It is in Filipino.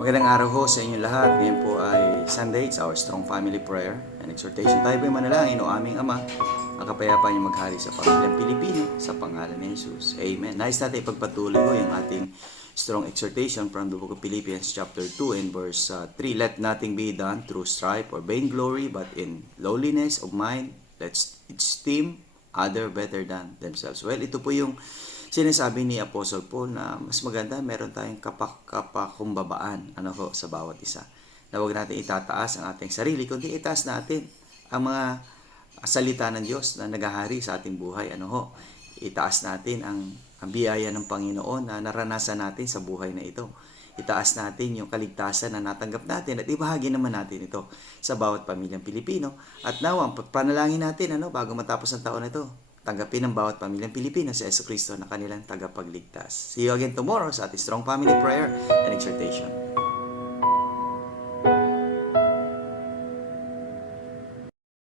Magandang araw ho sa inyong lahat. Ngayon po ay Sunday, it's our strong family prayer and exhortation. Tayo po'y manalangin o aming Ama, ang kapayapaan niyong maghari sa pamilyang Pilipino sa pangalan ni Jesus. Amen. Nais natin ipagpatuloy ko yung ating strong exhortation from the book of Philippians chapter 2 and verse 3. Let nothing be done through strife or vainglory, but in lowliness of mind, let's esteem other better than themselves. Well, ito po yung sinasabi ni Apostle Paul na mas maganda meron tayong kapakumbabaan sa bawat isa. Na huwag natin itataas ang ating sarili, kundi itaas natin ang mga salita ng Diyos na naghahari sa ating buhay. Itaas natin ang biyaya ng Panginoon na naranasan natin sa buhay na ito. Itaas natin yung kaligtasan na natanggap natin at ibahagi naman natin ito sa bawat pamilyang Pilipino. At nawa, panalangin natin bago matapos ang taon na ito. Tanggapin ng bawat pamilyang Pilipino si Jesucristo na kanilang tagapagligtas. See you again tomorrow sa ating strong family prayer and exhortation.